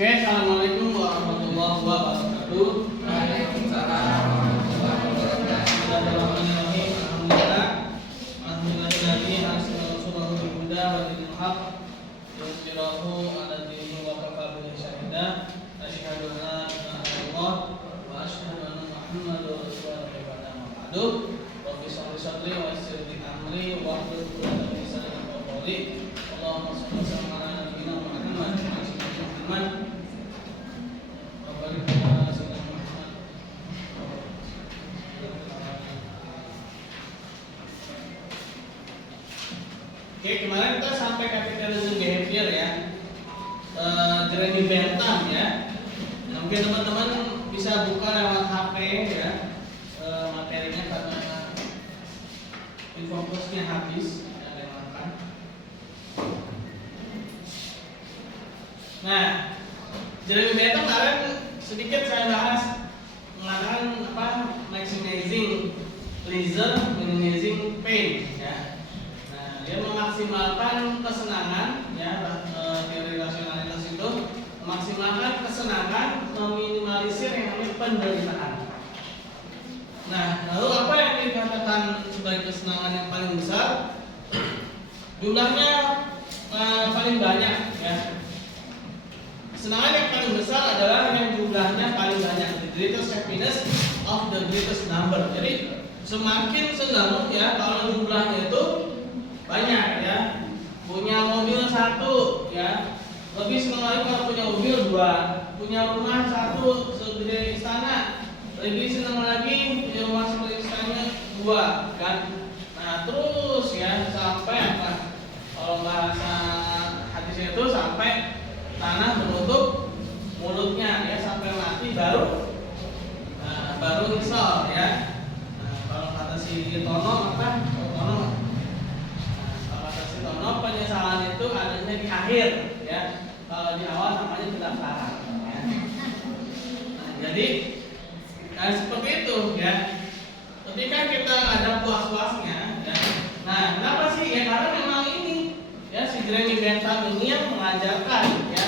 Oke, assalamualaikum warahmatullahi wabarakatuh. Waalaikumsalam warahmatullahi wabarakatuh. Bismillahirrahmanirrahim. Alhamdulillah. Alhamdulillahilladzi arsala rasulahu bil huda wa dinil haq liyudhhirahu 'ala dini wa kafa bihi shahida. Asyhadu an la ilaha illallah wa asyhadu anna Muhammadar rasulullah wa ba'du. Rabbi shrah li sadri wa yassir li amri wa hlul 'uqdatam min lisani yafqahu qawli. Allahumma shalli wa sallim ala nabiyyina Muhammad wa ala alihi Muhammad. Oke, kemarin kita sampai capitalism behavior ya, Jeremy Bentham ya. Mungkin teman-teman bisa buka lewat HP ya, materinya karena infoplusnya habis ya, lewatkan. Nah, Jeremy Bentham kemarin sedikit saya bahas mengatakan apa, maximizing pleasure, minimizing pain ya. Nah, dia memaksimalkan kesenangan ya, teori rasionalitas itu memaksimalkan kesenangan, meminimalisir yang namanya penderitaan. Nah, lalu apa yang dikatakan sebagai kesenangan yang paling besar? Jumlahnya paling banyak ya. Kesenangan yang paling besar adalah yang jumlahnya paling banyak, the greatest happiness of the greatest number. Jadi semakin senang ya kalau jumlahnya itu banyak ya. Punya mobil satu ya, lebih senang lagi kalau punya mobil dua. Punya rumah satu segede istana, lebih senang lagi punya rumah segede istana dua kan. Nah terus ya sampai apa? Kalau bahasa hadisnya itu sampai tanah menutup mulutnya ya, sampai mati baru nyesel ya. Nah, kalau kata si Tono apa? Tono. Nah, kalau kata si Tono penyesalan itu adanya di akhir ya. Kalau di awal namanya pendaftaran ya. Nah, jadi seperti itu ya. Ketika kita ada puas-puasnya ya. Nah, kenapa sih? Ya karena memang ini ya, si Jeremy Bentham ini yang mengajarkan ya.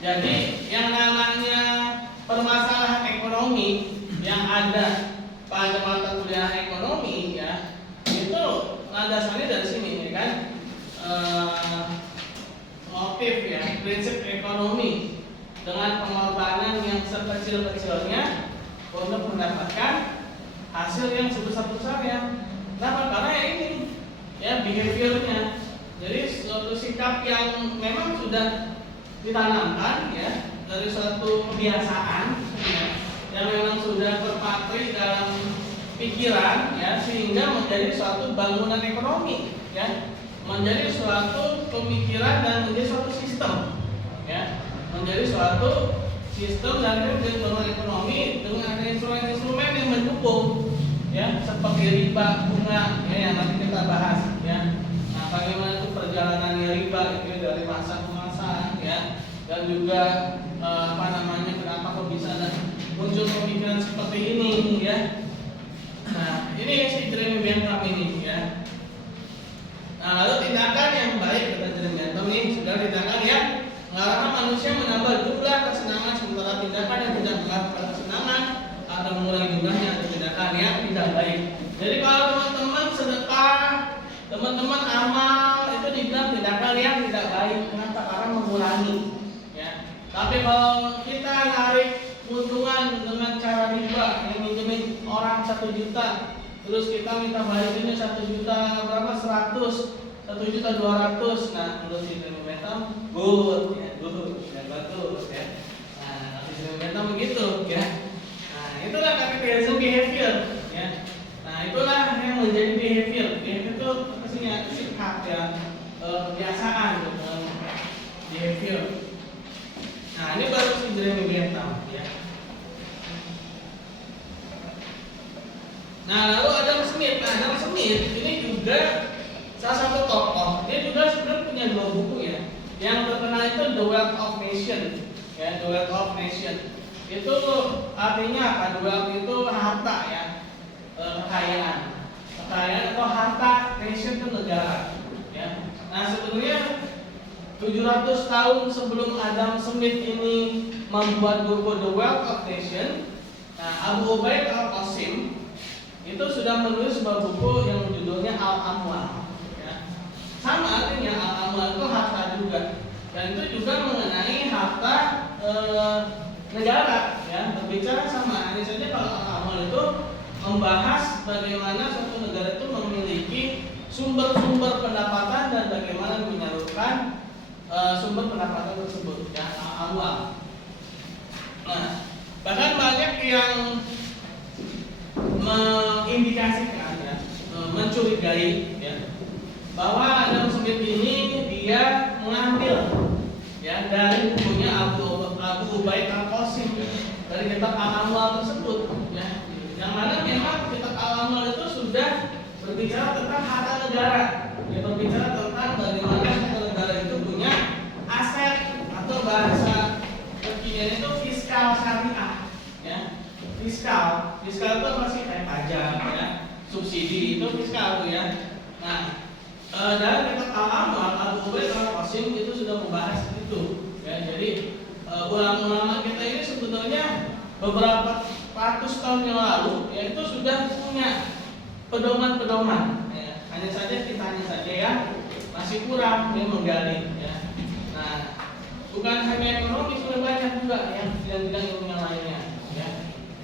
Jadi yang namanya permasalahan ekonomi yang ada pada mata kuliah ekonomi ya, itu landasannya dari sini ya kan, motif ya, prinsip ekonomi dengan pengorbanan yang sekecil-kecilnya untuk mendapatkan hasil yang sebesar-besarnya. Kenapa? Karena ya ini ya behaviornya. Jadi suatu sikap yang memang sudah ditanamkan ya dari suatu kebiasaan ya, yang memang sudah berpatri dalam pikiran ya, sehingga menjadi suatu bangunan ekonomi ya, menjadi suatu pemikiran dan menjadi suatu sistem ya, menjadi suatu sistem dan menjadi bangunan ekonomi dengan instrumen-instrumen yang mendukung ya, seperti riba, bunga ya, yang nanti kita bahas ya. Bagaimana itu perjalanannya riba itu dari masa ke masa ya, dan juga kenapa kok bisa muncul pemikiran seperti ini ya. Nah ini si Jeremy Bentham ini ya. Nah lalu tindakan yang baik kata Jeremy Bentham ini sudah tindakan yang mengarahkan manusia menambah jumlah kesenangan, sementara tindakan yang tidak mengarahkan kesenangan atau mengurangi jumlahnya atau tindakan yang tidak baik. Jadi kalau teman-teman sedekah, teman-teman amal itu dibilang tindakan yang tidak baik. Kenapa? Karena mengurangi ya. Tapi kalau kita narik keuntungan dengan cara riba, yang minjemin orang 1 juta, terus kita minta balikinnya 1 juta berapa? 1.200.000. Nah menurut si Jeremy Bentham good ya, bagus ya. Nah si Jeremy Bentham begitu ya. Nah itulah capitalism behavior ya. Nah itulah yang menjadi behavior. Behavior itu sikap ya, kebiasaan gitu, behavior. Nah ini baru si Jeremy Bentham ya. Nah lalu Adam Smith. Nah Adam Smith ini juga salah satu tokoh. Dia juga sebenarnya punya 2 buku ya. Yang terkenal itu The Wealth of Nation ya, The Wealth of Nation. Itu artinya apa? The wealth itu harta ya, kekayaan atau harta, nation itu negara ya. Nah sebenarnya 700 tahun sebelum Adam Smith ini membuat buku The Wealth of Nations, nah, Abu Ubaid al-Qasim itu sudah menulis sebuah buku yang judulnya Al-Amwal. Ya. Sama artinya Al-Amwal itu harta juga, dan itu juga mengenai harta negara. Ya, berbicara sama. Hanya saja kalau Al-Amwal itu membahas bagaimana suatu negara itu memiliki sumber-sumber pendapatan dan bagaimana menyalurkan sumber pendapatan tersebut, ya, Al-Amwal. Nah, bahkan banyak yang mengindikasikan, ya, mencurigai, ya, bahwa Adam Smith ini dia mengambil, ya, dari bukunya Abu Ubaid al-Qasim, dari kitab Al-Amwal tersebut, ya, yang mana memang kitab Al-Amwal itu sudah berbicara tentang harta negara, ya, berbicara tentang bagaimana harta negara itu punya aset atau bahasa kekinian itu fiskal syariah, ya. Fiskal itu masih kayak pajak, ya, subsidi itu fiskal tuh, ya. Nah, dalam kitab Al-Amwal Abu Ubaid al-Qasim itu sudah membahas itu, ya. Jadi ulama-ulama kita ini sebetulnya beberapa ratus tahun yang lalu, ya, itu sudah punya pedoman-pedoman, ya. Hanya saja ya masih kurang yang menggali, ya. Nah, bukan hanya ekonomi, sudah banyak juga yang bidang-bidang ilmu yang lainnya, ya.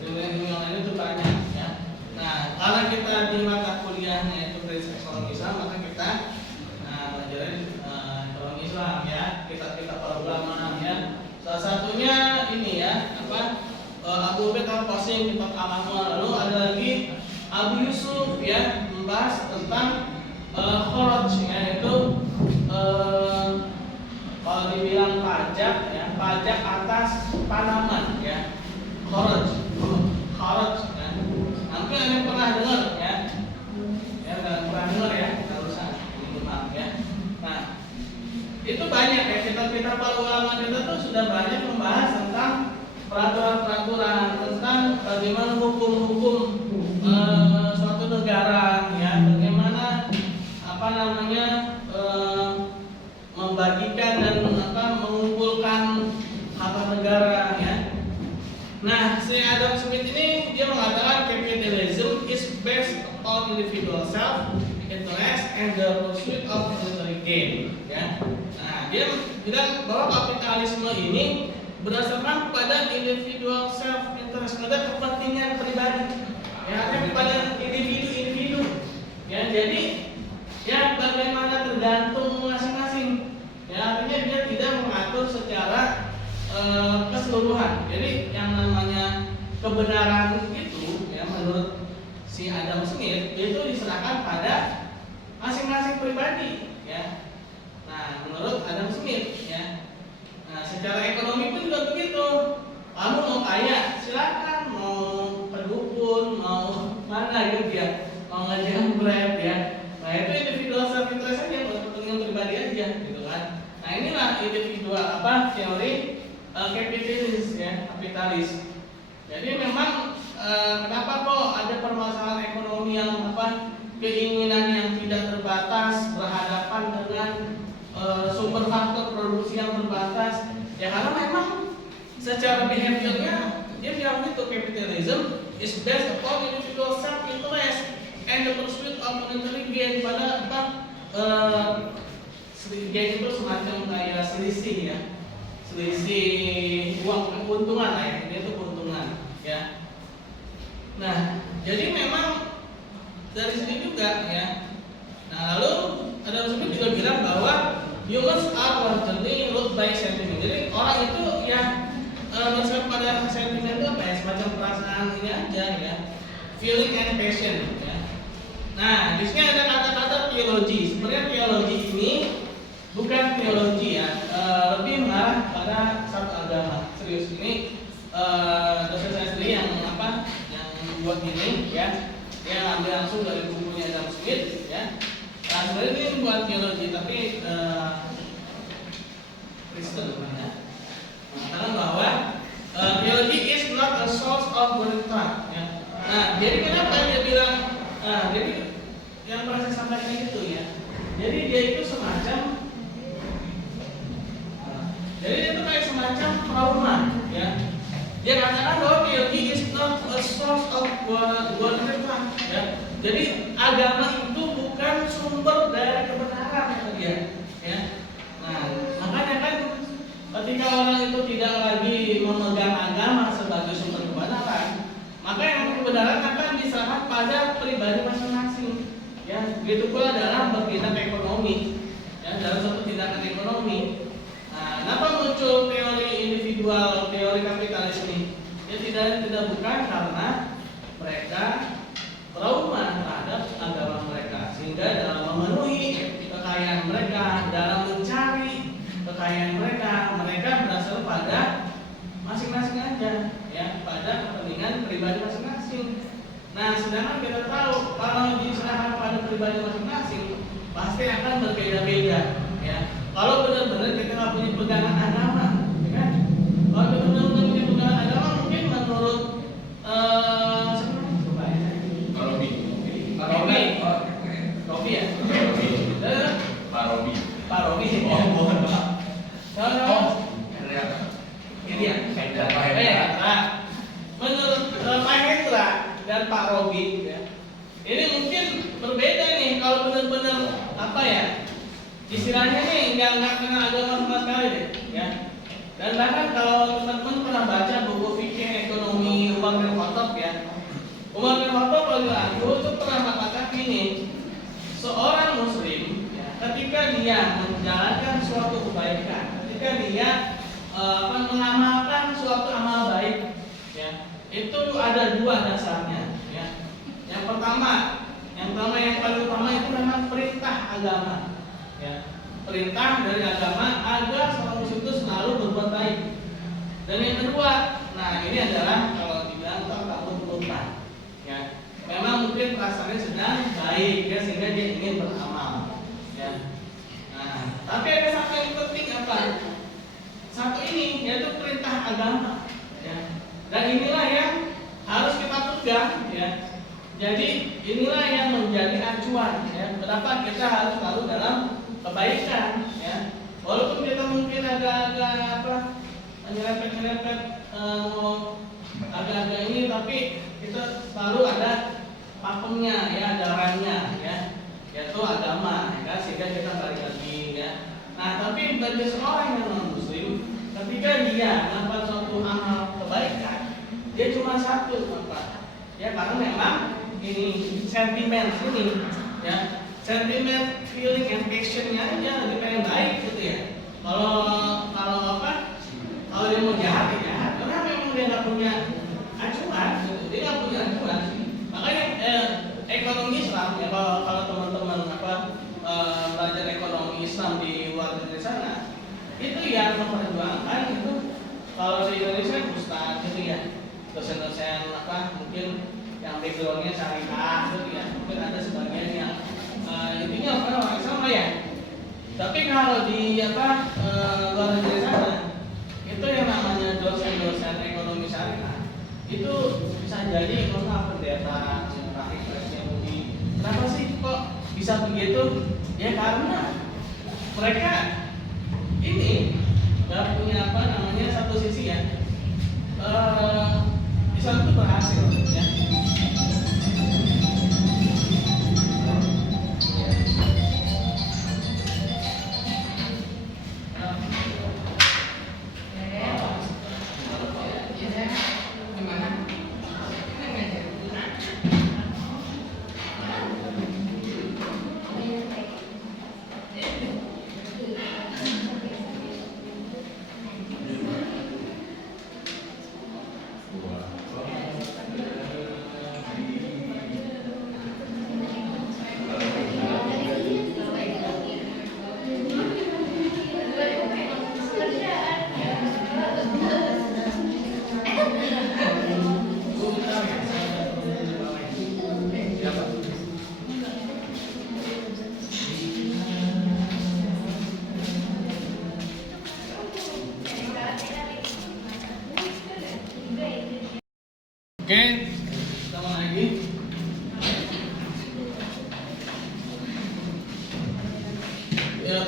Ilmu yang lainnya itu banyak, ya. Nah, karena kita di mata kuliahnya itu prinsip ekonomi Islam, maka kita belajar ekonomi Islam, ya. Kitab-kitab para ulama, ya. Salah satunya ini, ya, Abu Ubaid al-Qasim, kitab Al-Amwal. Lalu ada lagi Abu Yusuf, ya, membahas tentang kharaj, yaitu kalau dibilang pajak, ya, pajak atas tanaman, ya, kharaj, ya. Mungkin ada yang pernah dengar, ya, pernah dengar, ya, nggak usah, maaf, ya. Nah, itu banyak, ya, kitab-kitab para ulama kita tuh sudah banyak membahas tentang peraturan-peraturan tentang bagaimana hukum-hukum suatu negara, ya, bagaimana membagikan dan mengumpulkan harta negara, ya. Nah, si Adam Smith ini dia mengatakan capitalism is based upon individual self interest and the pursuit of monetary gain, ya. Nah, dia bilang bahwa kapitalisme ini berdasarkan pada individual self interest, pada kepentingan pribadi, ya, kepada individu, ya. Jadi, ya, bagaimana tergantung masing-masing, ya, artinya dia tidak mengatur secara keseluruhan. Jadi yang namanya kebenaran itu, ya, menurut si Adam Smith itu diserahkan pada masing-masing pribadi, ya. Nah, menurut Adam Smith, ya. Nah, secara ekonomi pun juga begitu. Kamu mau kaya, silakan, mau kedukun, mau mana gitu, ya, mau ngejambret, ya. Nah, itu individual self interest aja, buat kepentingan pribadi aja, gitu kan. Nah, inilah individual teori kapitalis. Jadi memang kenapa kok ada permasalahan ekonomi yang keinginan yang tidak terbatas berhadapan dengan sumber faktor produksi yang terbatas, ya, karena memang secara behaviornya dia bilang gitu, capitalism is based upon individual self interest and the pursuit of monetary gain. Pada gain itu semacam kayak selisih, ya, selisih uang, keuntungan lah, ya, ini itu keuntungan, ya. Nah, jadi memang dari sini juga, ya. Nah, lalu ada Smith juga bilang bahwa humans are largely ruled by sentiment. Jadi orang itu, ya, berdasarkan pada sentimen itu semacam perasaan ini aja, ya, feeling and passion, ya. Nah, di sini ada kata-kata teologi. Sebenarnya teologi ini bukan teologi, ya, lebih mengarah pada satu agama. Serius, ini dosen saya sendiri yang buat ini, ya, dia ambil langsung dari bukunya Adam Smith, ya. Nah, sebenarnya ini bukan teologi, tapi Kristen, ya. Mengatakan bahwa teologi is not a source of truth, ya. Nah, jadi kenapa dia bilang? Jadi yang pernah saya sampaikan itu, ya. Jadi dia itu semacam semacam trauma, ya. Dia katakan bahwa theology is not a source of godliness, ya. Jadi agama itu bukan sumber dari kebenaran, kata dia, ya. Nah, makanya kan ketika orang itu tidak lagi memegang agama sebagai sumber kebenaran, maka yang kebenaran akan diserahkan pada pribadi masing-masing. Ya, begitu pula dalam bertindak ekonomi, ya, dalam suatu tindakan ekonomi. Nah, kenapa muncul teori individual, teori kapitalis ini? Ya tidak bukan karena mereka trauma terhadap agama mereka, sehingga dalam memenuhi kekayaan mereka, dalam mencari kekayaan mereka berasal pada masing-masing aja, ya, pada kepentingan pribadi masing-masing. Nah, sedangkan kita tahu kalau diserahkan pada pribadi masing-masing pasti akan berbeda-beda, ya. Kalau benar-benar kita nggak punya pegangan agama, ya kan? Kalau kita benar-benar punya pegangan agama, mungkin menurut Robi ya? Pak Robi. Mohon Pak. Ini ya. Nah, menurut Pak Hendra dan Pak Robi, ya, ini mungkin berbeda nih kalau benar-benar apa ya? Istilahnya nih nggak kenal agama sama sekali deh, ya. Dan bahkan kalau teman-teman pernah baca buku fikih ekonomi Umar bin Khattab, ya, Umar bin Khattab radhiyallahu itu pernah mengatakan ini, seorang muslim, ya, ketika dia menjalankan suatu kebaikan, ketika dia mengamalkan suatu amal baik, ya, itu ada dua dasarnya, ya. Yang pertama yang paling utama itu memang perintah agama, ya, perintah dari agama agar seorang muslim itu selalu berbuat baik. Dan yang kedua, nah ini adalah kalau dibilang takut, ya, memang mungkin perasaannya sedang baik, ya, sehingga dia ingin beramal, ya. Nah, tapi ada satu yang penting apa? Satu ini yaitu perintah agama, ya. Dan inilah yang harus kita pegang, ya. Jadi inilah yang menjadi acuan, ya, berapa kita harus selalu dalam kebaikan, ya. Walaupun kita mungkin agak-agak nyerempet agak-agak ini, tapi kita selalu ada pakemnya, ya, darannya, ya, yaitu agama, ya, sehingga kita balik lagi, ya. Nah, tapi bagi seorang yang non muslim, ketika dia melakukan suatu amal kebaikan, dia cuma satu, apa? Ya, karena memang ini sentimen ini, ya, sentimen, feeling, and passionnya aja lebih pengen baik, gitu ya. Kalau apa? Kalau dia mau jahat, ya jahat, karena memang dia nggak punya acuan, gitu. Dia nggak punya acuan. Makanya ekonomi Islam, ya, kalau teman-teman belajar ekonomi Islam di luar negeri sana, itu yang memperjuangkan itu kalau di Indonesia ustaz, gitu ya, dosen-dosen mungkin yang backgroundnya syariah, gitu ya, mungkin ada sebagian yang intinya orang Islam lah, ya. Tapi kalau di luar negeri sana, itu yang namanya dosen-dosen ekonomi syariah itu bisa jadi pendeta, rahib, Yahudi. Kenapa sih kok bisa begitu? Ya karena mereka ini nggak punya satu sisi, ya, Islam itu berhasil, ya. Oke, sama lagi. Ya,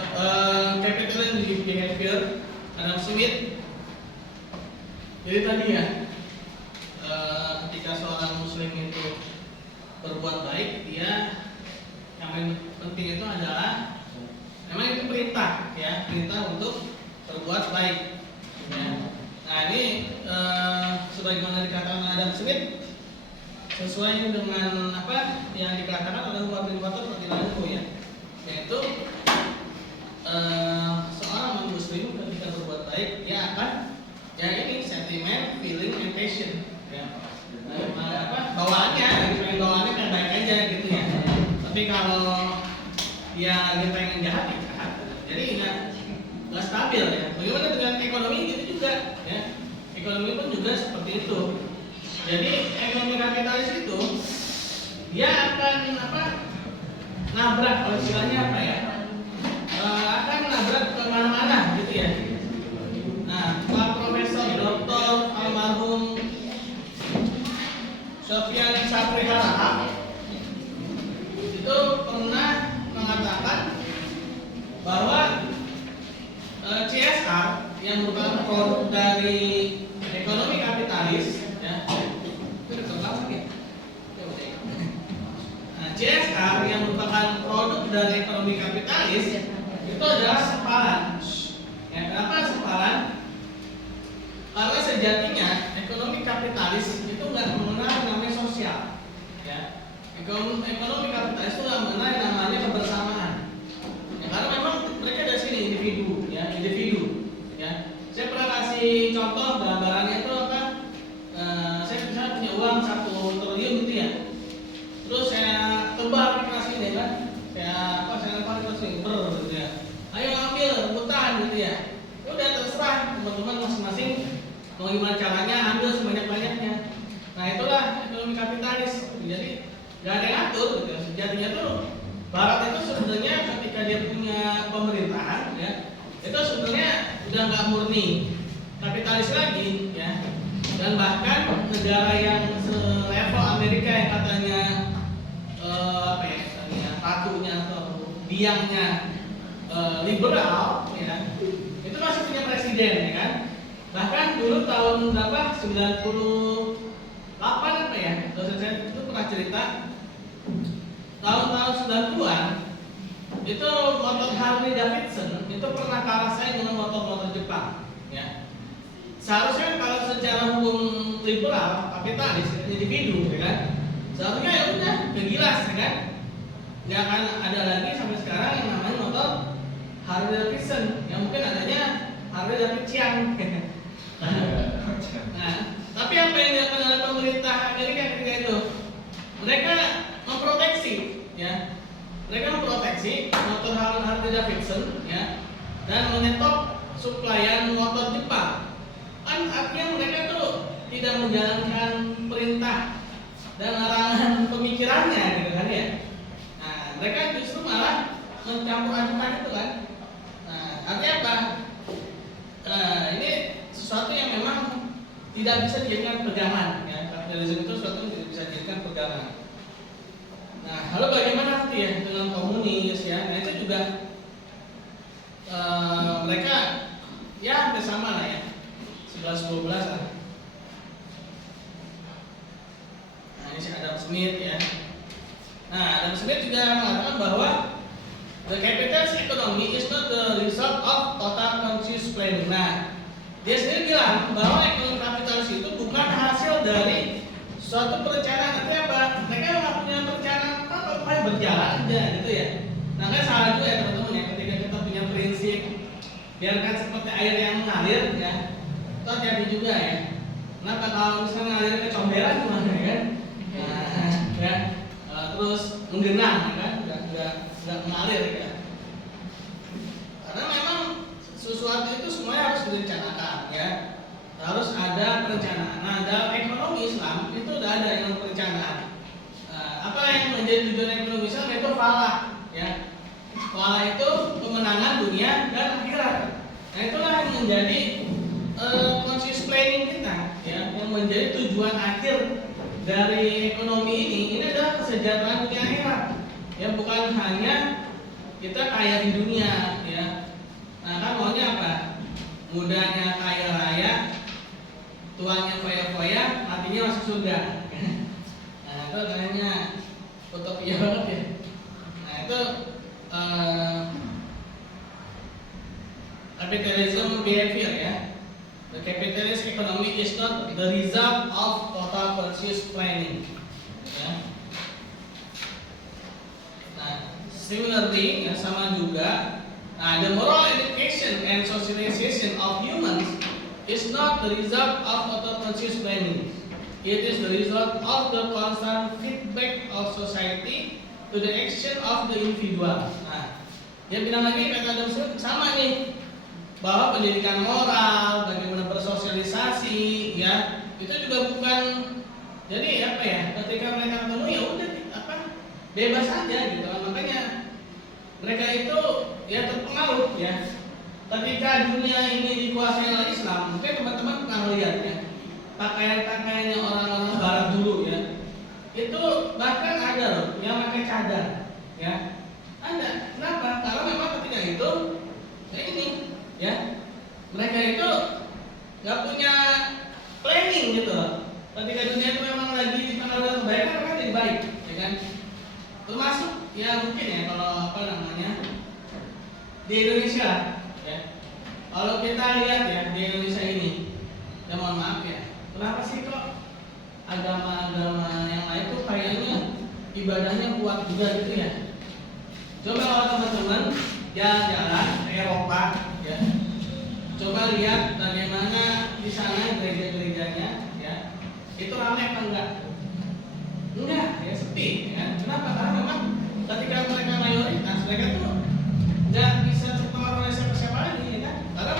capital and behavior, Adam Smith Jadi tadi ya, ketika seorang muslim itu berbuat baik, dia yang paling penting itu adalah memang itu perintah ya, perintah untuk berbuat baik ya. Nah ini sebagaimana dikatakan Adam Smith, sesuai dengan apa yang dikatakan oleh Umar bin Khattab radhiyallahu anhu ya, yaitu seorang muslim ketika berbuat baik dia akan ya ini sentimen, feeling, and passion ya. Bawaannya, pengen bawaannya kan baik aja gitu ya. Tapi kalau dia pengen jahat ya jahat. Jadi nggak stabil ya. Bagaimana dengan ekonomi gitu juga ya. Ekonomi pun juga seperti itu. Jadi ekonomi kapitalis itu dia akan nabrak, kalau istilahnya apa ya? Akan nabrak kemana-mana gitu ya. Nah, Pak Profesor Dr. almarhum Sofyan Sapri Harahap itu pernah mengatakan bahwa CSR yang merupakan produk dari ekonomi kapitalis ya. Nah, CSR yang merupakan produk dari ekonomi kapitalis itu adalah sempalan. Ya, kenapa sempalan? Karena sejatinya ekonomi kapitalis itu nggak mengenal namanya sosial, ya. Ekonomi kapitalis itu nggak mengenal namanya kebersamaan. Ya, karena memang mereka dari sini individu, ya, individu. Ya, saya pernah kasih contoh gambarannya itu apa? Saya misalnya punya uang 1 triliun gitu ya. Terus saya tebar di kelas ini kan, saya lempar di kelas ini, gitu ya. Ayo ambil rebutan gitu ya. Udah terserah teman-teman masing-masing mau gimana caranya ambil sebanyak-banyaknya. Nah itulah ekonomi kapitalis. Jadi nggak ada yang atur gitu. Sejatinya tuh Barat itu sebenarnya ketika dia punya pemerintahan ya, itu sebenarnya udah nggak murni kapitalis lagi ya. Dan bahkan negara yang selevel Amerika yang katanya ratunya atau biangnya liberal ya, itu masih punya presiden ya kan. Bahkan dulu tahun berapa 98 apa ya, dosen saya itu pernah cerita tahun-tahun 90-an itu motor Harley Davidson itu pernah kalah saing dengan motor-motor Jepang ya. Seharusnya kalau secara hukum liberal kapitalis individu ya kan, seharusnya ya udah kegilas ya kan, nggak akan ada lagi sampai sekarang yang namanya motor Harley Davidson, yang mungkin adanya Harley Davidson. Nah, tapi apa yang dilakukan oleh pemerintah Amerika ketika itu? Mereka memproteksi, ya. Mereka memproteksi motor Harley Davidson, ya, dan menyetop suplaian motor Jepang. Kan artinya mereka tuh tidak menjalankan perintah dan larangan pemikirannya, gitu kan ya. Nah, mereka justru malah mencampur adukan itu kan. Nah, artinya apa? Ini sesuatu yang memang tidak bisa dijadikan pegangan ya. Kapitalisme itu sesuatu yang tidak bisa dijadikan pegangan. Nah, lalu bagaimana nanti ya dengan komunis ya? Nah, itu juga mereka ya hampir sama lah ya, 11-12 lah. Nah, ini si Adam Smith ya. Nah, Adam Smith juga mengatakan bahwa the capitalist economy is not the result of total conscious planning. Nah, dia sendiri bilang bahwa ekonomi kapitalis itu bukan hasil dari suatu perencanaan. Artinya apa? Mereka nggak punya perencanaan apa, pokoknya berjalan aja gitu ya. Nah, kan salah juga ya teman-teman ya, ketika kita punya prinsip biarkan seperti air yang mengalir ya, itu hati-hati juga ya. Kenapa kalau misalnya ngalir ke comberan gimana ya kan? Nah, ya, terus menggenang ya kan, nggak mengalir ya. Karena memang sesuatu itu semuanya harus direncanakan ya, harus ada perencanaan. Nah, dalam ekonomi Islam itu udah ada yang perencanaan. Apa yang menjadi tujuan ekonomi Islam itu falah ya. Falah itu kemenangan dunia dan akhirat. Nah, itulah yang menjadi conscious planning kita ya, yang menjadi tujuan akhir dari ekonomi ini. Ini adalah kesejahteraan dunia akhirat ya, bukan hanya kita kaya di dunia ya. Nah, kan maunya apa? Mudanya kaya raya, tuannya foya-foya, matinya masuk surga. Nah itu kayaknya utopia banget ya. Nah itu capitalism behavior ya. The capitalist economy is not the result of total conscious planning. Ya. Nah, similarly, ya, sama juga. Nah, the moral education and socialization of humans is not the result of total conscious planning. It is the result of the constant feedback of society to the action of the individual. Nah, dia bilang lagi kata Adam Smith sama nih, bahwa pendidikan moral, bagaimana bersosialisasi, ya itu juga bukan. Jadi apa ya? Ketika mereka ketemu ya udah apa bebas aja gitu kan. Makanya mereka itu ya terpengaruh ya. Ketika dunia ini dikuasai oleh Islam, mungkin teman-teman pernah lihat ya pakaian-pakaiannya orang-orang Barat dulu ya. Itu bahkan ada loh yang pakai cadar ya. Ada. Kenapa? Karena memang ketika itu ya ini ya mereka itu nggak punya planning gitu loh. Ketika dunia itu memang lagi dipengaruhi kebaikan, mereka jadi baik, ya kan? Termasuk ya mungkin ya kalau apa namanya di Indonesia ya. Kalau kita lihat ya di Indonesia ini, ya mohon maaf ya, kenapa sih kok agama-agama yang lain tuh kayaknya ibadahnya kuat juga gitu ya? Coba kalau teman-teman jalan-jalan ke Eropa ya, coba lihat bagaimana di sana gereja-gerejanya ya, itu ramai apa enggak? Enggak, ya sepi ya. Kenapa? Karena memang ketika mereka mayoritas, mereka tuh nggak bisa terpengaruh oleh siapa-siapa lagi ya kan? Karena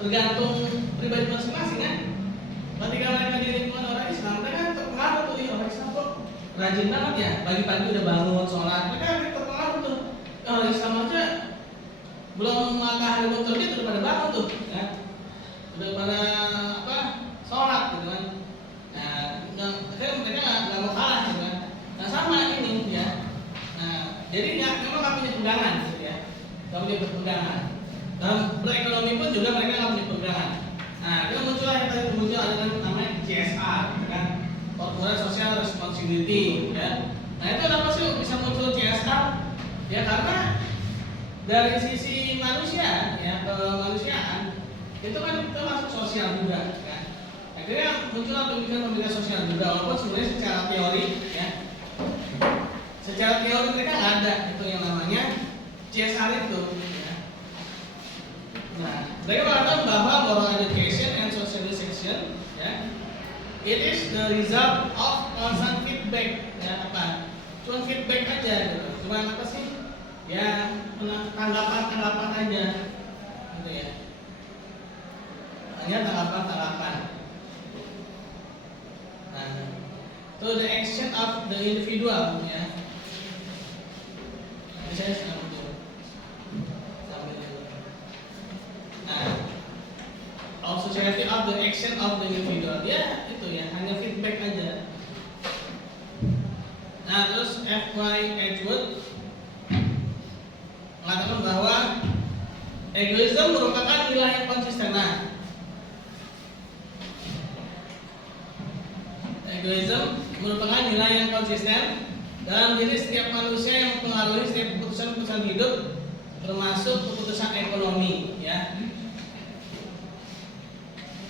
tergantung pribadi masing-masing kan. Ketika mereka di lingkungan orang Islam, mereka terpengaruh tuh, orang Islam kok rajin banget ya, pagi-pagi udah bangun sholat, mereka terpengaruh tuh. Orang Islam aja belum matahari belum terbit udah pada bangun tuh, ya. Udah pada apa sholat gitu kan. Nah, mereka nggak mau kalah gitu kan. Nah sama ini ya. Nah, jadi memang nggak punya pegangan gitu ya, nggak punya pegangan. Dalam berekonomi pun juga mereka nggak punya pegangan. Nah, itu muncullah yang tadi muncul ada namanya CSR, kan? Corporate Social Responsibility, ya. Nah itu kenapa sih bisa muncul CSR? Ya karena dari sisi manusia, ya kemanusiaan, itu kan kita masuk sosial juga, kan? Akhirnya muncullah pemikiran-pemikiran sosial juga, walaupun sebenarnya secara teori, ya, secara teori mereka nggak ada itu yang namanya CSR itu. Ya. Nah, mereka mengatakan bahwa moral education and socialization, ya, it is the result of constant feedback, ya apa? Cuma feedback aja, gitu. Cuma apa sih? Ya tanggapan-tanggapan aja gitu ya, hanya tanggapan-tanggapan. Nah, to the action of the individual ya. Nah, saya sambil nah, of society of the action of the individual ya itu ya, hanya feedback aja. Nah terus F.Y. Edgeworth mengatakan bahwa egoisme merupakan nilai yang konsisten. Nah, egoisme merupakan nilai yang konsisten dalam diri setiap manusia yang mempengaruhi setiap keputusan-keputusan hidup, termasuk keputusan ekonomi. Ya.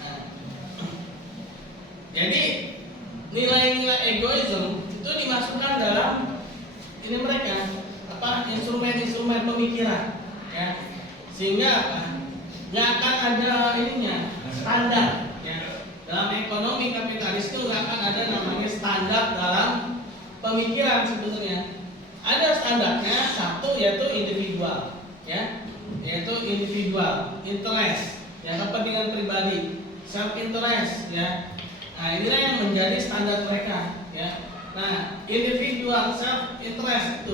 Nah, jadi nilai-nilai egoisme itu dimasukkan dalam ini mereka. Instrumen-instrumen pemikiran ya, sehingga apa nggak akan ada ininya standar ya. Dalam ekonomi kapitalis itu nggak akan ada namanya standar dalam pemikiran. Sebetulnya ada standarnya, satu yaitu individual ya, yaitu individual interest ya, kepentingan pribadi, self interest ya. Nah inilah yang menjadi standar mereka ya. Nah individual self interest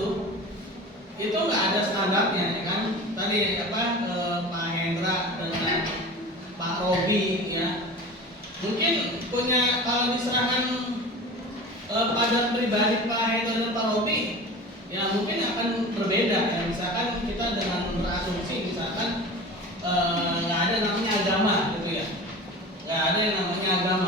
itu nggak ada standarnya ya kan. Tadi apa Pak Hendra dengan Pak Robi ya mungkin punya, kalau diserahkan pada pribadi Pak Hendra dan Pak Robi ya mungkin akan berbeda ya. Misalkan kita dengan berasumsi misalkan nggak ada namanya agama gitu ya, nggak ada yang namanya agama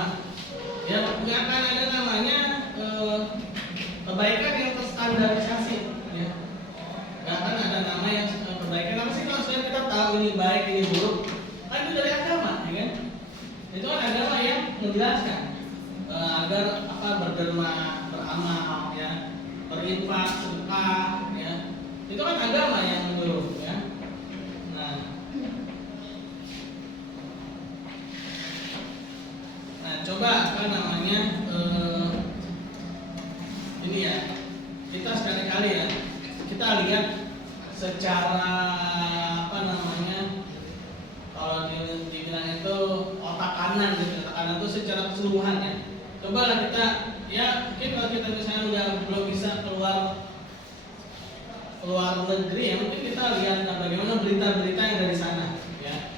menjelaskan agar apa berderma, beramal, ya, berinfak, sedekah, ya. Itu kan agama yang menyuruh, ya. Nah, coba apa namanya ini ya, kita sekali-kali ya, kita lihat secara apa namanya, kalau dibilang itu otak kanan gitu, otak kanan itu secara keseluruhan ya. Coba lah kita, ya mungkin kalau kita misalnya udah belum bisa keluar negeri ya, mungkin kita lihat bagaimana berita-berita yang dari sana ya.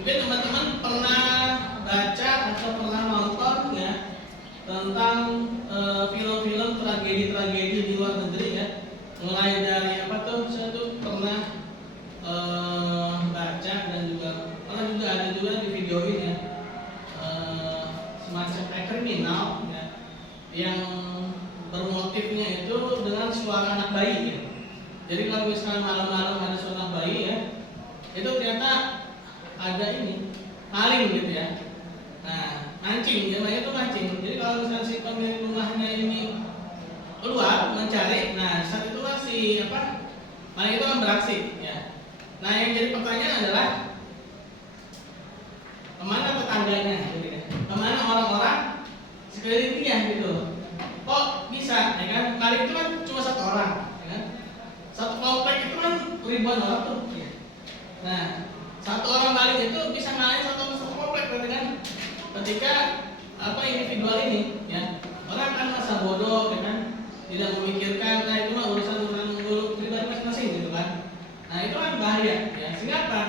Mungkin teman-teman pernah baca atau pernah nonton ya tentang film-film tragedi-tragedi di luar negeri ya. Mulai dari apa tuh, saya tuh pernah baca dan juga ada juga di videoin ya, semacam kayak kriminal ya, yang bermotifnya itu dengan suara anak bayi ya. Jadi kalau misalnya malam-malam ada suara anak bayi ya, itu ternyata ada ini maling gitu ya. Nah, mancing, namanya itu mancing. Jadi kalau misalnya si pemilik rumahnya ini keluar mencari, nah saat itu si apa maling itu akan beraksi ya. Nah, yang jadi pertanyaan adalah kemana tetangganya gitu ya? Kemana orang-orang sekeliling dia gitu? Kok bisa ya kan? Maling itu kan cuma satu orang ya kan? Satu komplek itu kan ribuan orang tuh ya. Nah, satu orang maling itu bisa ngalahin satu komplek kan? Ketika apa individual ini ya, orang akan merasa bodoh ya kan? Tidak memikirkan, nah itu mah urusan pribadi masing-masing gitu kan. Nah itu kan bahaya ya. Sehingga apa?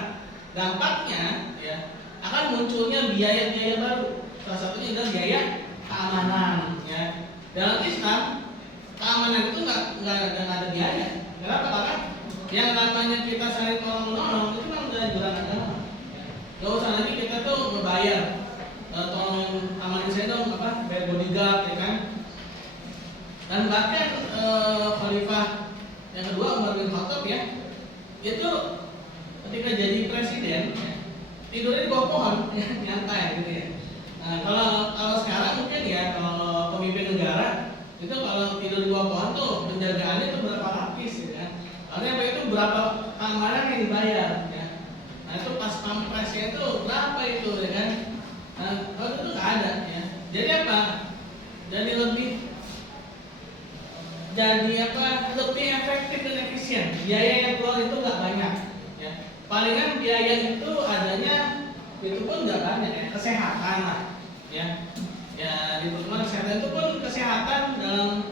Dampaknya ya akan munculnya biaya-biaya baru. Salah satunya adalah biaya keamanan ya. Dalam Islam keamanan itu nggak ada biaya. Kenapa? Karena yang namanya kita saling tolong-menolong itu kan udah jalan agama. Gak usah lagi kita tuh membayar tolong amanin saya dong apa bayar bodyguard ya kan. Dan bahkan khalifah yang kedua Umar bin Khattab ya, itu ketika jadi presiden ya, tidurnya di bawah pohon ya, nyantai gitu ya. Nah, kalau sekarang mungkin ya kalau pemimpin negara itu kalau tidur di bawah pohon tuh penjagaannya tuh berapa lapis ya kan. Karena itu berapa keamanan yang dibayar ya. Nah, itu pas pampresnya itu berapa itu ya kan. Nah, kalau itu nggak ada ya. Jadi apa? Jadi lebih efektif dan efisien. Biaya yang keluar itu nggak banyak ya. Palingan biaya itu adanya itu pun nggak banyak ya, kesehatan lah ya. Ya di pertemuan kesehatan itu pun kesehatan dalam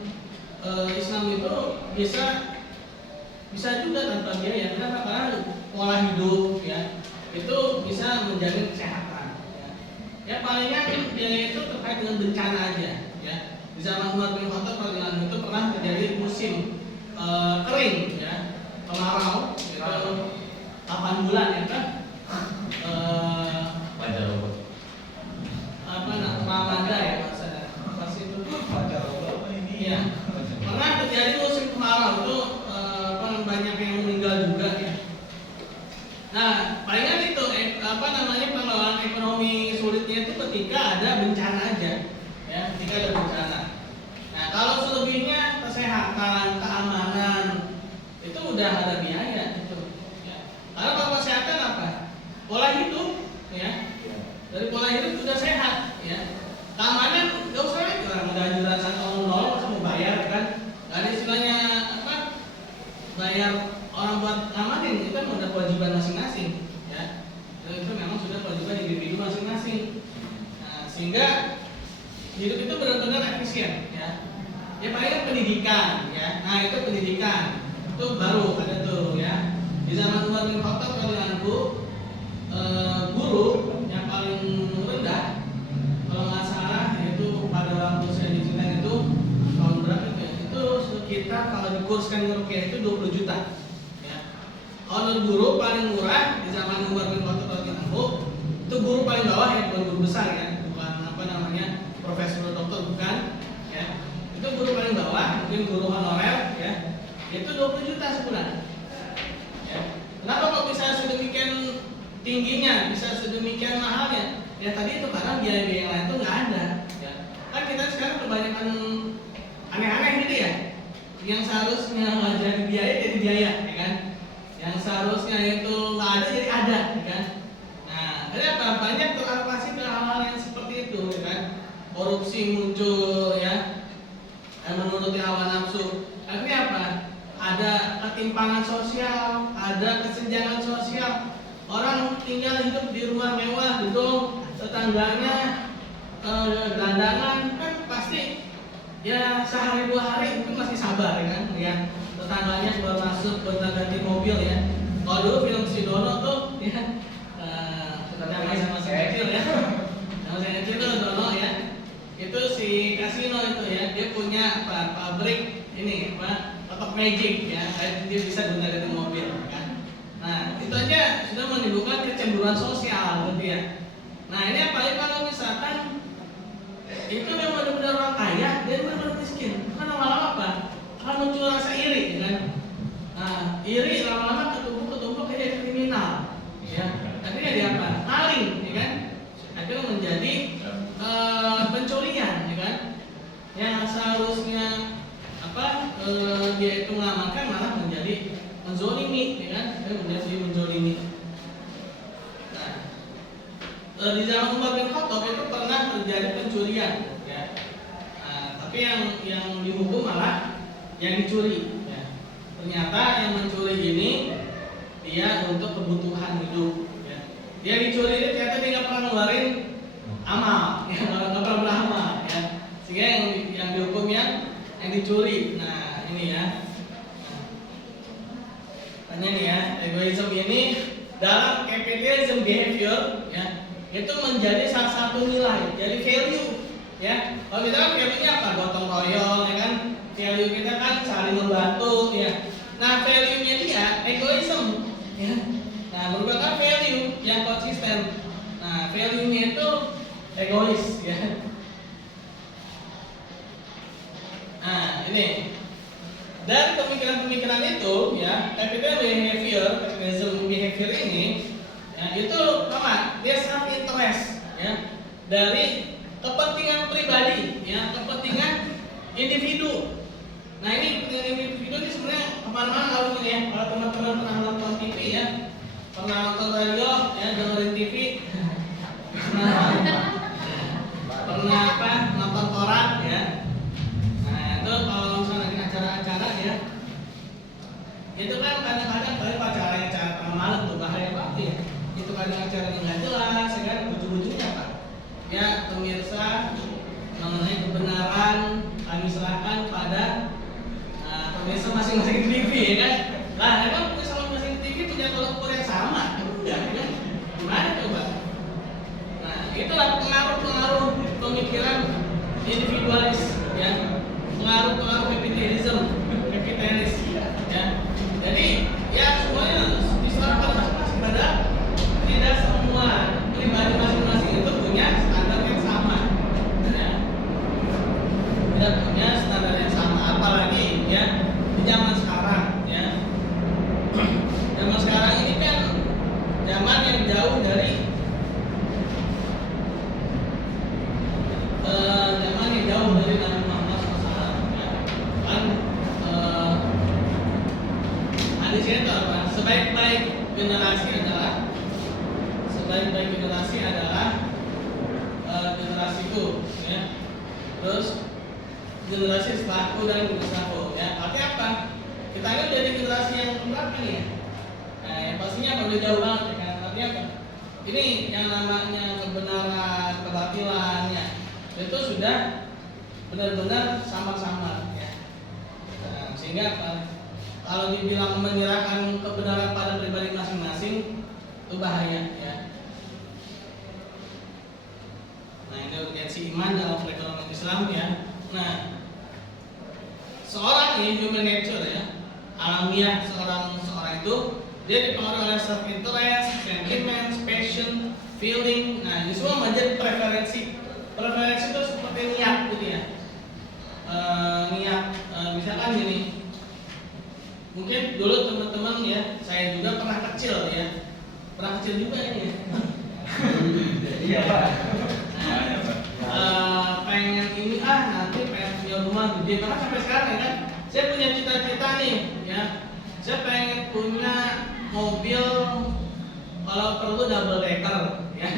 Islam itu bisa juga tanpa biaya. Kenapa? Karena pola hidup ya itu bisa menjaga kesehatan ya. Ya palingan biaya itu terkait dengan bencana aja ya. Di zaman Umar bin Khattab radhiyallahu itu pernah terjadi musim kering ya, kemarau itu 8 bulan ya kan. Ramadan ya maksudnya. Pas itu iya. Pernah terjadi musim kemarau itu banyak yang meninggal juga ya. Nah, palingan itu pengelolaan ekonomi sulitnya itu ketika ada bencana aja ya, ketika ada bencana. Nah, kalau selebihnya kesehatan, keamanan itu udah ada biaya itu ya. Karena kalau kesehatan apa? Pola hidup ya. Dari pola hidup sudah sehat ya. Keamanan nggak usah lagi orang udah anjuran 100 masa mau bayar kan? Nggak ada istilahnya apa? Bayar orang buat ngamanin itu kan udah kewajiban masing-masing ya. Itu memang sudah kewajiban individu masing-masing. Nah, sehingga hidup itu benar-benar efisien ya. Ya paling pendidikan ya. Nah, itu pendidikan. Itu baru ada tuh ya. Di zaman Umar bin Khattab guru yang paling rendah kalau nggak salah yaitu pada waktu saya diceritain itu tahun berapa itu ya? Itu sekitar kalau dikurskan di rupiah itu 20 juta ya. Honor guru paling murah di zaman Umar bin Khattab itu guru paling bawah ya, bukan guru besar ya, bukan profesor dokter bukan ya. Itu guru paling bawah, mungkin guru honorer ya. Itu 20 juta sebulan. Ya. Kenapa kok bisa sedemikian tingginya, bisa sedemikian mahalnya? ya tadi itu karena biaya-biaya yang lain tuh nggak ada. Ya. Kan kita sekarang kebanyakan aneh-aneh gitu ya. Yang seharusnya nggak jadi biaya, ya kan? Yang seharusnya itu nggak ada jadi ada, ya kan? Nah, kenapa banyak teralokasi ke hal-hal yang seperti itu, ya kan? Korupsi muncul, ya, menuruti hawa nafsu. Akhirnya apa? Ada ketimpangan sosial, ada kesenjangan sosial. Orang tinggal hidup di rumah mewah, gedung, tetangganya gelandangan, kan pasti ya sehari dua hari itu masih sabar, ya kan? Ya, tetangganya keluar masuk gonta-ganti mobil, ya. Kalau dulu film si Dono tuh, ya, sama saya kecil, ya, sama saya kecil tuh Dono, ya. Itu si Kasino itu, ya, dia punya pabrik ini kotak magic, ya, dia bisa gonta-ganti mobil, kan. Nah, itu aja sudah menimbulkan kecemburuan sosial, gitu ya. Nah, ini apalagi kalau misalkan itu yang benar-benar orang kaya, dia benar-benar miskin, kan lama-lama apa? Akan muncul rasa iri, kan? Nah, iri lama-lama ketumpuk jadi kriminal, ya. Akhirnya dia apa? Maling, ya kan? Akhirnya menjadi pencurian, ya kan? Yang seharusnya apa? Dia itu mengamankan malah menjadi menzolimi, ya kan? Dia menjadi menzolimi. Nah, di zaman Umar bin Khattab itu pernah terjadi pencurian, ya. Nah, tapi yang dihukum malah yang dicuri, ya. Ternyata yang mencuri ini dia untuk kebutuhan hidup, ya. Dia dicuri ini ternyata dia nggak pernah ngeluarin amal, ya, nggak pernah beramal, ya. Sehingga yang dihukum yang dicuri. Nah, ini ya. Tanya nih ya, egoisme ini dalam capitalism behavior, ya, itu menjadi salah satu nilai, jadi value, ya. Kalau kita kan value-nya apa? Gotong royong, ya kan? Value kita kan saling membantu, ya. Nah, value-nya dia egoisme, ya. Nah, merupakan value yang konsisten. Nah, value-nya itu egois, ya. Nah, ini dari pemikiran-pemikiran itu, ya, capitalism behavior ini, ya, itu apa? Dia self interest, ya, dari kepentingan pribadi, ya, kepentingan individu. Nah, ini kepentingan individu ini sebenarnya kemana-mana harus ini, ya. Kalau teman-teman pernah nonton TV, ya, pernah nonton radio, ya, dengerin TV, pernah apa? Nonton koran, ya. Nah, itu kalau misalnya lagi acara-acara, ya, itu kan kadang-kadang acara tengah malam tuh bahaya banget, ya. Itu kadang acara yang nggak jelas, ya kan, ujung-ujungnya apa? Ya, pemirsa, mengenai kebenaran kami serahkan pada pemirsa masing-masing TV, ya kan? Lah, emang pemirsa masing-masing TV punya tolak ukur yang sama, ya kan? Gimana coba? Nah, itulah pengaruh-pengaruh pemikiran individualis, ya, pengaruh-pengaruh kapitalis, ya. Jadi, ya, semuanya diserahkan masing-masing pada tidak semua pribadi masing-masing itu punya standar yang sama, ya. Tidak punya standar yang sama, apalagi, ya, di zaman sekarang, ya. Zaman sekarang ini kan zaman yang jauh dari zaman yang jauh dari Nabi Muhammad SAW, ya. Kan hadis itu apa? Sebaik-baik generasi adalah generasiku, ya. Terus generasi setelahku dan generasiku, ya. Artinya apa? Kita ini udah di generasi yang keberapa nih, ya? Nah, yang pastinya udah jauh banget, ya kan? Artinya apa? Ini yang namanya kebenaran, kebatilan, ya, itu sudah benar-benar samar-samar, ya. Nah, sehingga apa? Kalau dibilang menyerahkan kebenaran pada pribadi masing-masing itu bahaya, ya. Nah, ini urgensi iman dalam perekonomian Islam, ya. Nah, seorang ini human nature, ya, alamiah seorang itu dia dipengaruhi oleh self interest, sentiment, passion, feeling. Nah, ini semua menjadi preferensi. Preferensi itu seperti niat, gitu ya. Niat, misalkan gini. Mungkin dulu teman-teman, ya, saya juga pernah kecil, ya. Pernah kecil juga ini, ya. Iya. Makanya, Pak. Pengen ini nanti pengen punya rumah gede, bahkan sampai sekarang ya kan. Saya punya cita-cita nih, ya. Saya pengen punya mobil kalau perlu double decker, ya.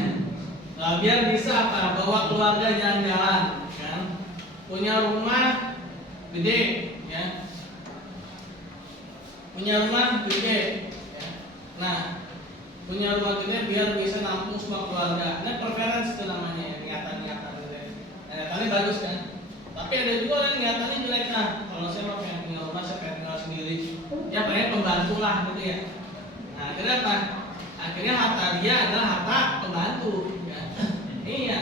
Biar bisa bawa keluarga jalan-jalan, kan. Punya rumah gede, ya. Punya rumah gede, ya. Nah, punya rumah gede biar bisa nampung semua keluarga. Ini preference itu namanya, niatan-niatan gitu. Nah, niatannya bagus kan. Tapi ada juga orang niatannya jelek. Nah, kalau saya mau pengen tinggal rumah, saya pengen tinggal sendiri. Ya pengen pembantu lah gitu ya. Nah, akhirnya apa? Akhirnya harta dia adalah harta pembantu. Ya. Iya.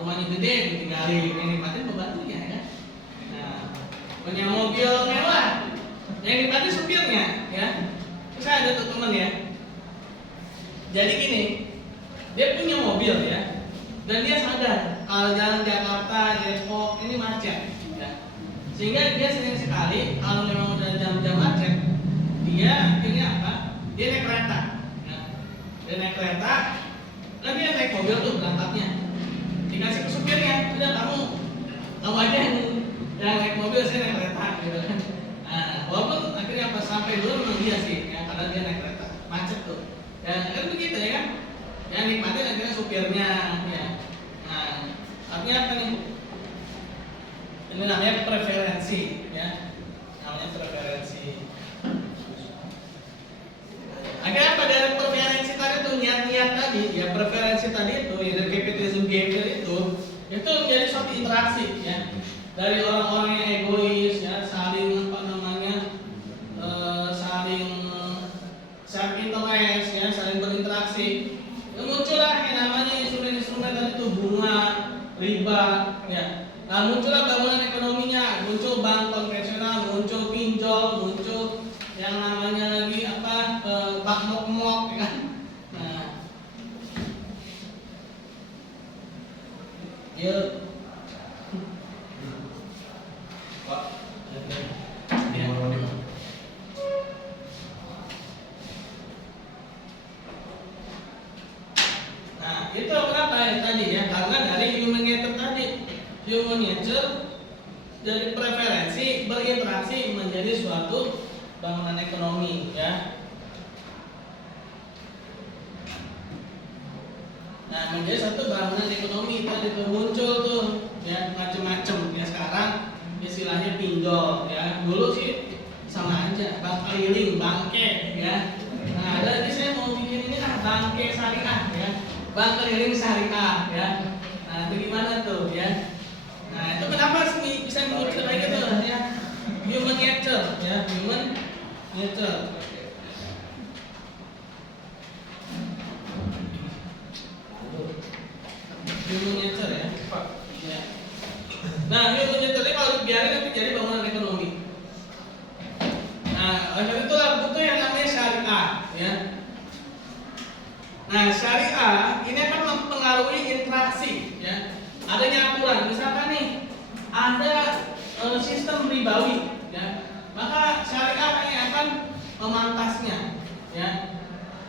Rumahnya gede ditinggalin, yang nikmatin pembantunya ya. Nah, punya mobil mewah, yang nikmatin supirnya ya. Terus saya ada tuh teman ya. Jadi gini, dia punya mobil ya, dan dia sadar kalau jalan Jakarta, Depok ini macet, ya. Sehingga dia sering sekali kalau memang udah jam-jam macet, dia akhirnya apa? Dia naik kereta, ya. Dia naik kereta, lalu dia naik mobil tuh berangkatnya, dikasih ke supirnya, udah kamu aja yang naik mobil, saya naik kereta, gitu kan. Nah, walaupun akhirnya pas sampai dulu memang dia sih, ya, karena dia naik kereta, macet tuh. Ya kan begitu ya kan? Yang nikmatin akhirnya supirnya ya. Nah, artinya apa nih? Ini namanya preferensi ya. Namanya preferensi. Akhirnya apa dari preferensi tadi tuh niat-niat tadi ya, preferensi tadi itu ya, dari capitalism behavior itu menjadi suatu interaksi ya. Dari orang-orang yang egois ya, saling apa namanya? Saling self interest ya, saling berinteraksi. Muncullah yang namanya instrumen-instrumen tadi itu bunga, riba ya. Nah, muncullah bangunan ekonominya, muncul bank konvensional, muncul pinjol, muncul yang namanya lagi apa? Bak mok-mok ya kan. Nah. Ya. Pak. Ya. Nah, itu kenapa ya tadi ya? Karena dari human nature tadi. Human nature dari preferensi berinteraksi menjadi suatu bangunan ekonomi ya. Nah, menjadi satu bangunan ekonomi tadi tuh muncul tuh ya macam-macam ya. Sekarang istilahnya pinjol ya. Dulu sih sama aja, bank keliling, bangke ya. Nah, ada lagi saya mau bikin ini bangke syariah ya. Bank keliling syariah ya. Nah, itu gimana tuh ya? Nah, itu kenapa sih bisa muncul kayak gitu ya? Human nature ya, human nature. Human nature ya. Ya. Nah, human nature ini kalau dibiarin nanti jadi bangunan ekonomi. Nah, oleh itulah butuh yang namanya syariah ya. Nah, syariah ini akan mempengaruhi interaksi ya. Adanya aturan, misalkan nih ada sistem ribawi ya. Maka syariah ini akan memangkasnya ya.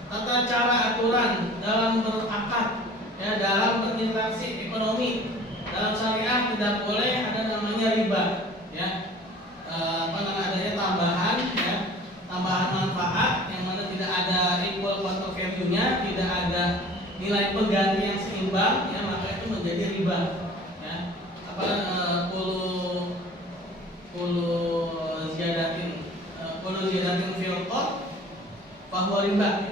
Tata cara aturan dalam berakad ya, dalam berinteraksi ekonomi. Dalam syariah tidak boleh ada namanya riba ya. Adanya tambahan ya, tambahan manfaat yang mana tidak ada equal counter value-nya, tidak ada nilai pengganti yang seimbang ya, maka itu menjadi riba ya. Kulu ziyadatin fil qad bahwa riba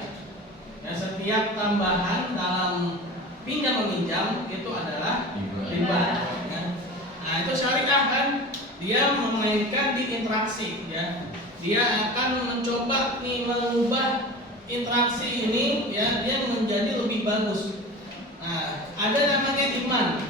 ya. Setiap tambahan dalam pinjam meminjam itu adalah riba ya. Nah, itu syariah kan dia memainkan di interaksi ya. Dia akan mencoba nih mengubah interaksi ini ya, dia menjadi lebih bagus. Nah, ada namanya iman.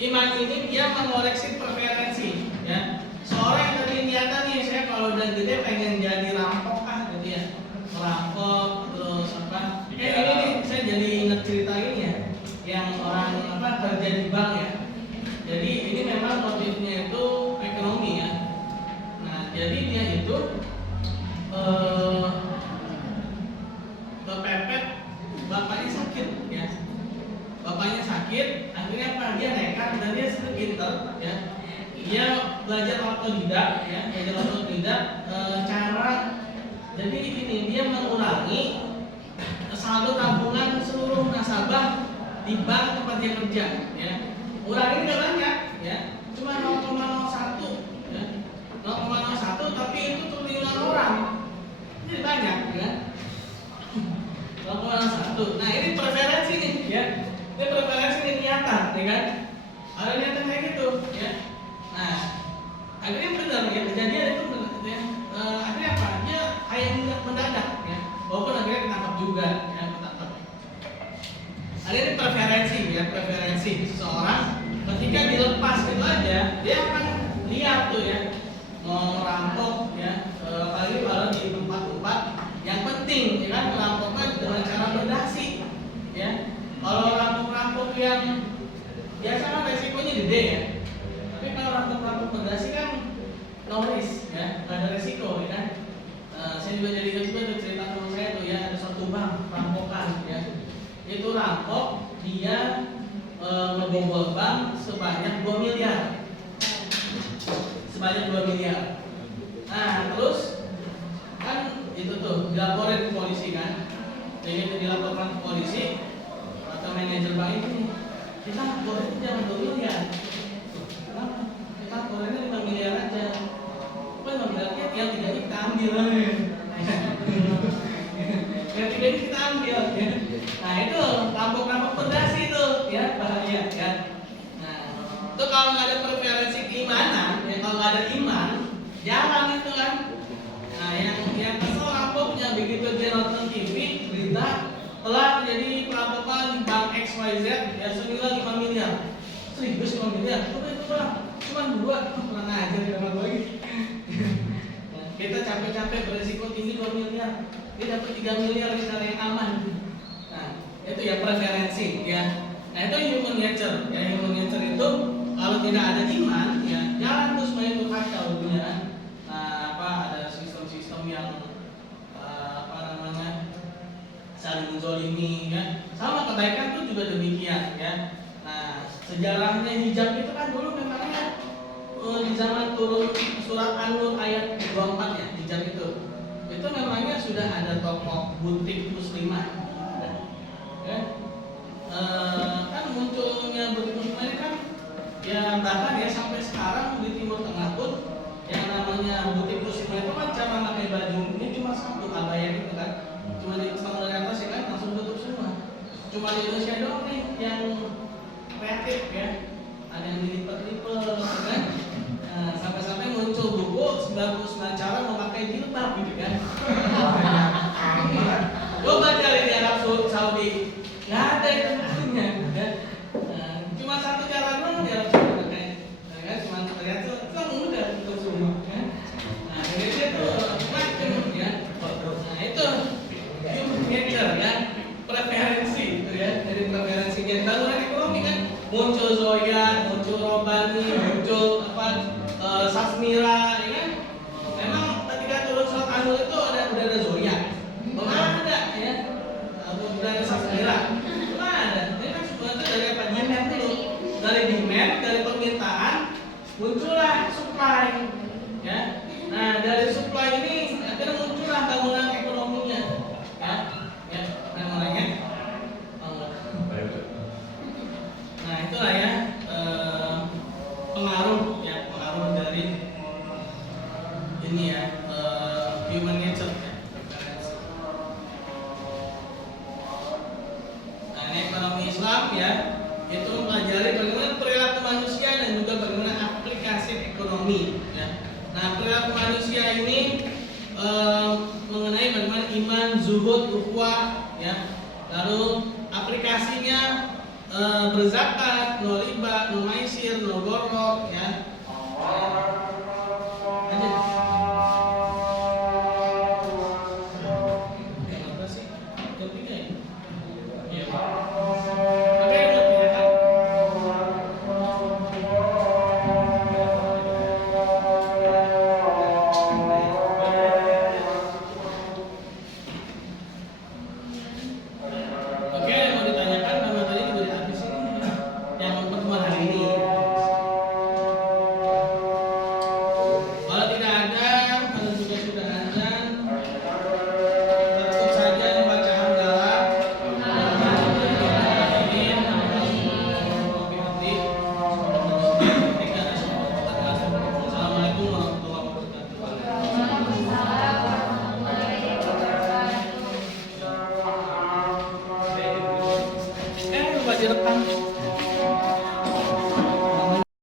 Iman ini dia mengoreksi preferensi ya. Seorang yang tadi niatan nih, saya kalau udah gede pengen jadi rampok gitu ya. Merampok terus apa? Ini nih saya jadi ingat cerita ini ya. Yang orang kerja di bank ya. Jadi ini memang motifnya itu ekonomi ya. Nah, jadi dia itu kepepet bapaknya sakit ya. bapaknya sakit, akhirnya apa? Dia nekat dan dia sudah pinter, ya. Dia belajar otodidak, ya, cara. Jadi ini dia mengurangi saldo tabungan seluruh nasabah di bank tempat dia kerja, ya. Urangi nggak banyak, ya, cuma 0,01, ya, 0,01, tapi itu triliunan orang, jadi banyak, ya. 0,1. Nah ini preferensi nih, ya. Ini preferensi nih niatan, ya kan? Ada niatan kayak gitu, ya. Nah, akhirnya benar ya kejadian itu benar, ya. Akhirnya apa? Dia kayak mendadak, ya. Walaupun akhirnya ketangkap juga, ya, ketangkap. Ada ini preferensi, ya, preferensi seseorang ketika dilepas itu aja, dia akan lihat tuh, ya, mau merampok, ya, apalagi kalau di tempat-tempat yang penting, ya kan, merampoknya dengan cara berdasi, ya. Kalau rampok-rampok yang biasa kan resikonya gede, ya. Tapi kalau rampok-rampok berdasi kan no risk, ya, nggak ada resiko, ya kan. Saya juga jadi tuh cerita teman saya tuh, ya, ada satu bank rampokan, ya. Itu rampok, dia ngebobol bank sebanyak 2 miliar. Sebanyak 2 miliar. Nah, terus kan itu tuh dilaporin ke polisi kan. Jadi dilaporkan ke polisi atau manajer bank ini, kita laporin jangan 2 miliar. Kenapa? Kita laporinnya 5 miliar aja. Apa 5 miliarnya yang tidak kita ambil. Yang tidak kita ambil, ya. Nah itu rampok-rampok berdasi itu, ya, bahaya, ya. Nah itu kalau nggak ada preferensi keimanan, ya, kalau nggak ada iman, jalan itu kan. Nah yang kesel rampoknya begitu dia nonton TV berita telah terjadi perampokan di bank XYZ, ya, senilai 5 miliar. Serius 5 miliar? Itu berapa? Cuma 2, kurang ajar dia dapat lagi. Kita capek-capek beresiko tinggi 2 miliar, dia dapat 3 miliar di cara yang aman. Nah, itu ya preferensi, ya. Nah, itu human nature, ya. Human nature itu kalau tidak ada iman, ya, jalan terus main itu kacau dunia. Nah, ada sistem-sistem yang saling menzolimi, ya. Sama kebaikan itu juga demikian, ya. Nah, sejarahnya hijab itu kan dulu memangnya di zaman turun surat An-Nur ayat 24, ya, hijab itu memangnya sudah ada tokoh butik muslimah, ya. Kan munculnya butik muslimah kan, ya, bahkan ya sampai sekarang di Timur Tengah pun yang namanya butik muslimah itu kan cara pakai baju ini cuma satu, abaya gitu kan, cuma di setengah dari atas, ya kan, langsung tutup semua. Cuma di Indonesia doang nih yang kreatif, ya, ada yang dilipat-lipat, kan. Nah, sampai-sampai muncul buku 99 cara memakai jilbab, gitu kan. Coba cari di Arab Saudi, nggak ada itu artinya, ya. Cuma satu cara doang di Arab Saudi pakai, kan, cuma terlihat itu mudah untuk semua, kan. Nah, Indonesia tuh macam, ya. Nah, itu human nature, ya, preferensi, itu, ya. Dari preferensinya bangunan ekonomi kan muncul Zoya, muncul Robani, muncul Sasmira, ya kan. Memang ketika turun surat An-Nur itu udah ada Zoya, belum ada, ya. Udah ada Sasmira, belum ada. Ini kan sebenarnya dari apa? Demand dulu, dari demand, dari permintaan muncullah supply, ya. Nah dari supply ini akhirnya muncullah bangunan ekonominya, ya, ya, namanya. Nah itulah, ya, pengaruh, ya, pengaruh dari ini, ya, human nature, ya. Nah ini ekonomi Islam, ya, itu mempelajari bagaimana perilaku manusia dan juga bagaimana aplikasi ekonomi, ya. Nah perilaku manusia ini mengenai bagaimana iman, zuhud, ukhuwah, ya. Lalu aplikasinya berzakat, no riba, no maisir, no gorok, ya. Lanjut.